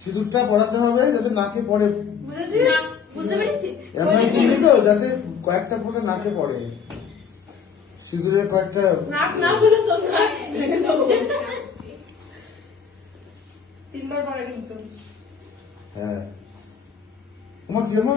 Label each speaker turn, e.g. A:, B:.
A: সিঁদুরটা পড়াতে হবে যাতে নাকে পড়ে যাতে কয়েকটা ফোটে নাকে পড়ে সিঁদুরের কয়েকটা হ্যাঁ তোমার জীবন